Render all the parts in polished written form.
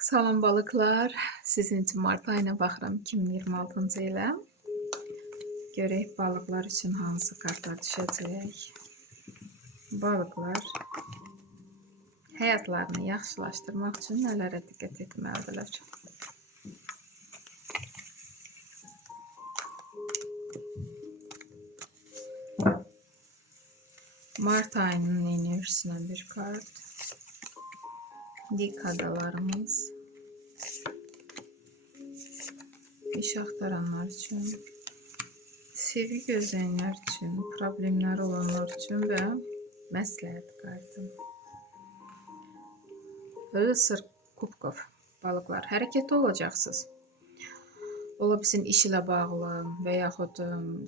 Salam balıklar. Sizin için Mart ayına baxıram 2026-cı ilə. Görək balıqlar üçün hansı kartlar düşəcək. Balıqlar həyatlarını yaxşılaşdırmaq üçün nələrə diqqət etməlidirlər? Mart ayının enerjisindən bir kart. Dekadalarımız. İş axtaranlar üçün, sevgi gözləyənlər üçün, problemləri olanlar üçün və məsləhət kartı. Rıtsır kubkov balıqlar. Hərəkətdə olacaqsınız. Ola bilsin iş ilə bağlı və yaxud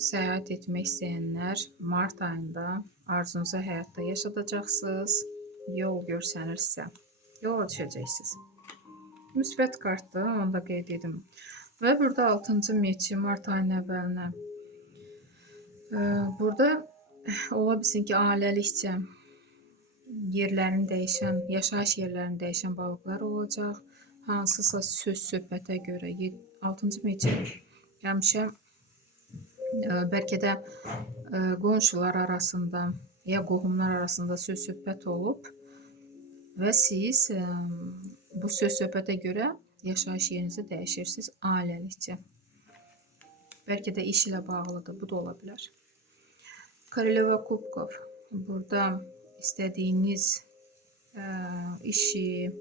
səyahət etmək istəyənlər Mart ayında arzunuzu həyatda yaşadacaqsınız. Yol görsənirsə, yola düşəcəksiniz. Müsbət kartdır, onu da qeyd edim. Və burada 6-cı meçi Mart ayının əvvəlinə. Burada ola bilsin ki, ailəlikcə yerlərini dəyişən, yaşayış yerlərini dəyişən balıqlar olacaq. Hansısa söz-söhbətə görə 6-cı meçi həmişə bəlkə də qonşular arasında ya qohumlar arasında söz-söhbət olub və siz bu söz-söhbətə görə yaşayış yerinizi dəyişirsiniz ailəlikcə. Bəlkə də iş ilə bağlıdır, bu da ola bilər. Koroleva kubkov. Burada istədiyiniz işi,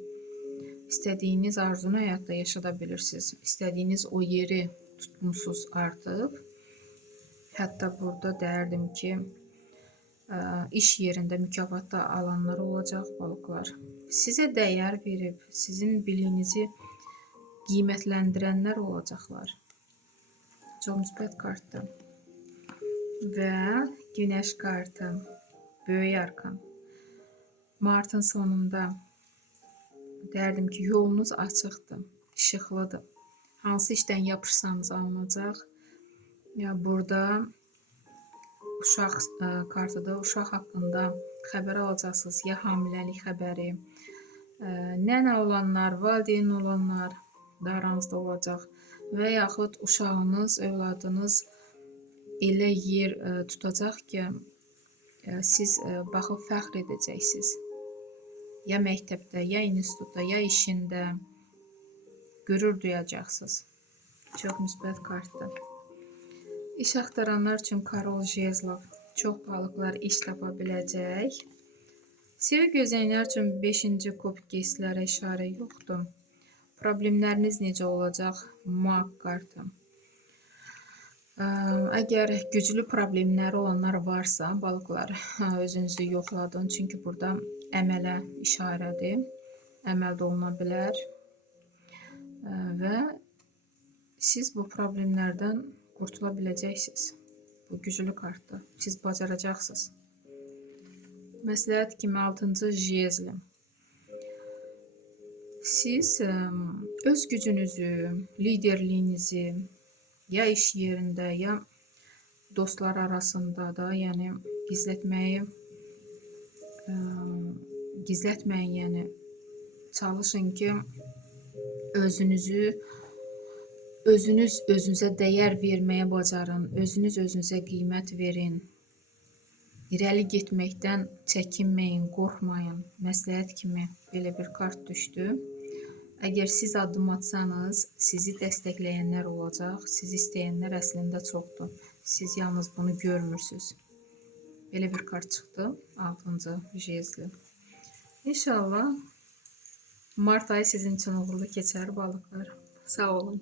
istədiyiniz arzunu həyatda yaşada bilirsiniz. İstədiyiniz o yeri tutmusunuz artıq. Hətta burada deyərdim ki, iş yerində mükafat da alanlar olacaq balıqlar. Sizə dəyər verib, sizin biliyinizi qiymətləndirənlər olacaqlar. Çox müsbət kartdır. Və Günəş kartı, Böyük arkan. Martın sonunda deyərdim ki, yolunuz açıqdır, işıqlıdır. Hansı işdən yapışsanız alınacaq. Ya burada uşaq kartıda uşaq haqqında xəbər alacaqsınız. Ya hamiləlik xəbəri, nənə olanlar, valideyn olanlar da aranızda olacaq. Və yaxud uşağınız, övladınız elə yer tutacaq ki, siz baxıb fəxr edəcəksiniz. Ya məktəbdə, ya institutda, ya işində qürur duyacaqsınız. Çox müsbət kartdır. İş axtaranlar üçün Karol Jezlov. Çox balıqlar iş tapa biləcək. Sevgi gözləyənlər üçün 5-ci kubk hisslərə işarə yoxdur. Problemləriniz necə olacaq? Mag kartı. Əgər güclü problemləri olanlar varsa, balıqlar özünüzü yoxladın. Çünki burada əmələ işarədir. Əməldə oluna bilər. Və siz bu problemlərdən qurtula biləcəksiniz. Bu güclü kartdır. Siz bacaracaqsınız. Məsləhət kimi 6-cı jezli. Siz öz gücünüzü, liderliyinizi ya iş yerində, ya dostlar arasında da, yəni gizlətməyin, yəni çalışın ki, özünüz özünüzə dəyər verməyə bacarın, özünüz özünüzə qiymət verin. İrəli getməkdən çəkinməyin, qorxmayın. Məsləhət kimi belə bir kart düşdü. Əgər siz addım atsanız, sizi dəstəkləyənlər olacaq. Sizi istəyənlər əslində çoxdur. Siz yalnız bunu görmürsünüz. Belə bir kart çıxdı. 6-cı jezli. İnşallah Mart ayı sizin üçün uğurlu keçər balıqlar. Sağ olun.